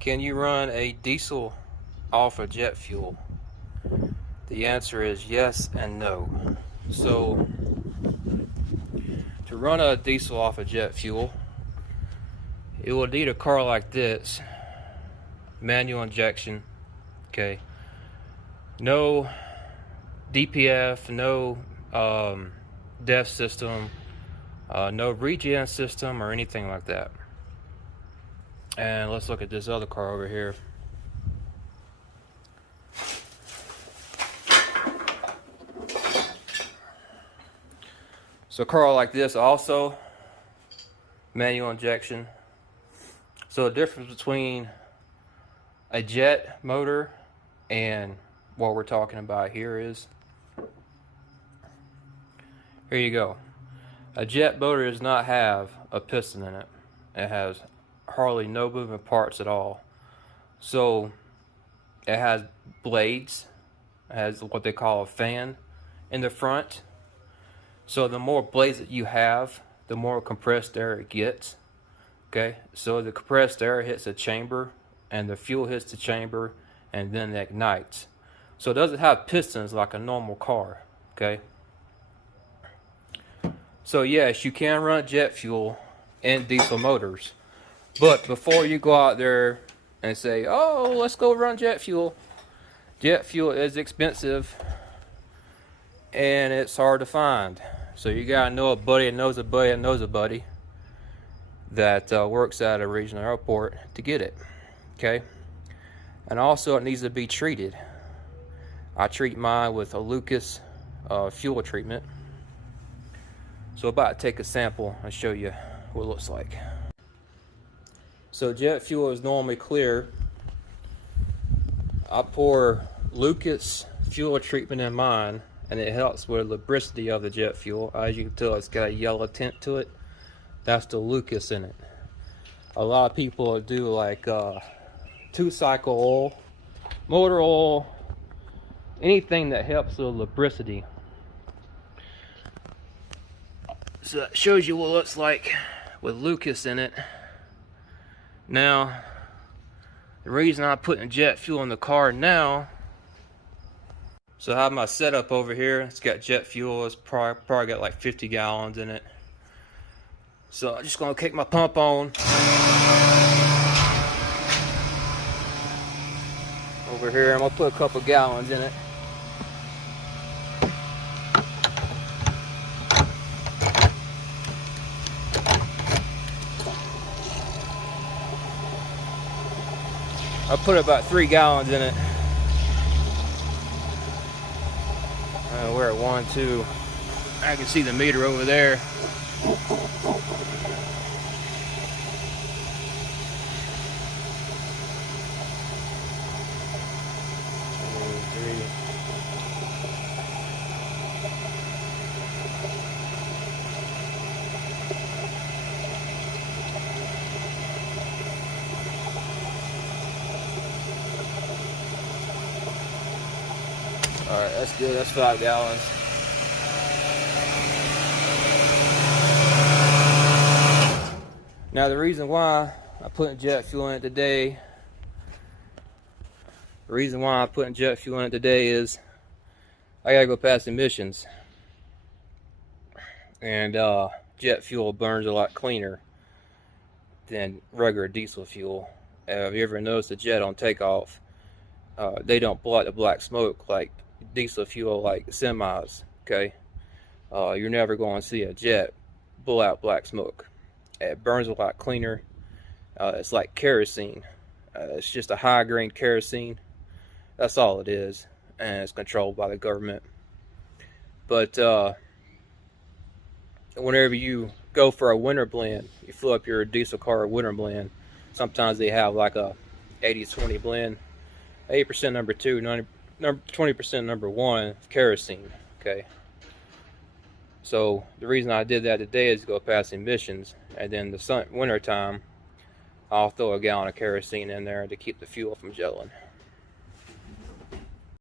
Can you run a diesel off of jet fuel? The answer is yes and no. So, to run a diesel off of jet fuel, it will need a car like this, manual injection, okay? No DPF, no DEF system, no regen system or anything like that. And let's look at this other car over here. So a car like this also manual injection. So the difference between a jet motor and what we're talking about here is, here you go. A jet motor does not have a piston in it. It has hardly no moving parts at all. So it has blades. It has what they call a fan in the front. So the more blades that you have, the more compressed air it gets. Okay, so the compressed air hits a chamber and the fuel hits the chamber and then it ignites. So it doesn't have pistons like a normal car. Okay, so yes, you can run jet fuel in diesel motors, but before you go out there and say, oh, let's go run jet fuel is expensive and it's hard to find. So you gotta know a buddy that knows a buddy that knows a buddy that works at a regional airport to get it. Okay, and also it needs to be treated. I treat mine with a Lucas fuel treatment. So about to take a sample and show you what it looks like. So jet fuel is normally clear. I pour Lucas fuel treatment in mine, and it helps with the lubricity of the jet fuel. As you can tell, it's got a yellow tint to it. That's the Lucas in it. A lot of people do like 2-cycle oil, motor oil, anything that helps with lubricity. So that shows you what it looks like with Lucas in it. Now, the reason I'm putting jet fuel in the car now, so I have my setup over here. It's got jet fuel. It's probably got like 50 gallons in it. So I'm just gonna kick my pump on. Over here, I'm gonna put a couple gallons in it. I put about 3 gallons in it. We're at 1, 2. I can see the meter over there. Alright, that's good. That's 5 gallons. Now the reason why I'm putting jet fuel in it today, is I gotta go past emissions. And jet fuel burns a lot cleaner than regular diesel fuel. Have you ever noticed a jet on takeoff? They don't blow out the black smoke like diesel fuel, like semis. Okay, you're never going to see a jet blow out black smoke. It burns a lot cleaner. It's like kerosene. It's just a high-grade kerosene. That's all it is, and it's controlled by the government. But whenever you go for a winter blend, you fill up your diesel car a winter blend. Sometimes they have like a 80-20 blend. 80% number 2, 20% number 1 kerosene. Okay. So the reason I did that today is to go past emissions, and then the winter time, I'll throw a gallon of kerosene in there to keep the fuel from gelling.